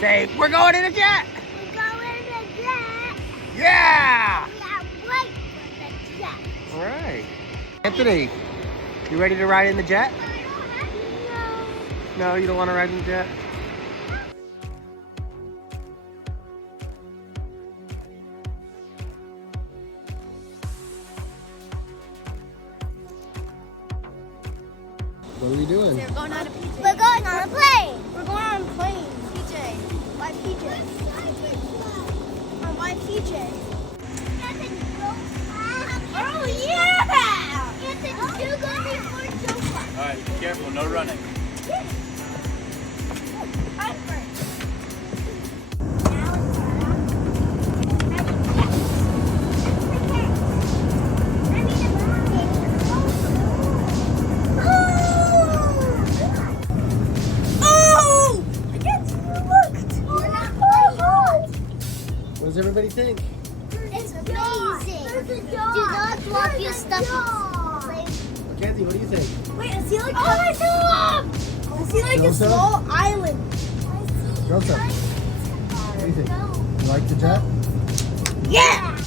Say, we're going in a jet. We're going in the jet. Yeah. Yeah, wait for the jet. All right. Anthony, you ready to ride in the jet? No. No, you don't want to ride in the jet? What are we doing? We're going on a PJ. We're going on a plane. We're going on a plane. PJ. Why PJ? Why PJ? Oh yeah! Anthony, you go before Joe. All right, be careful, no running. I'm first. What does everybody think? It's amazing. Do not drop your stuff. Mackenzie, what do you think? Wait, I see like Oh, I see like a Joseph? small island. Joseph, what do you think? You like the jet? yeah!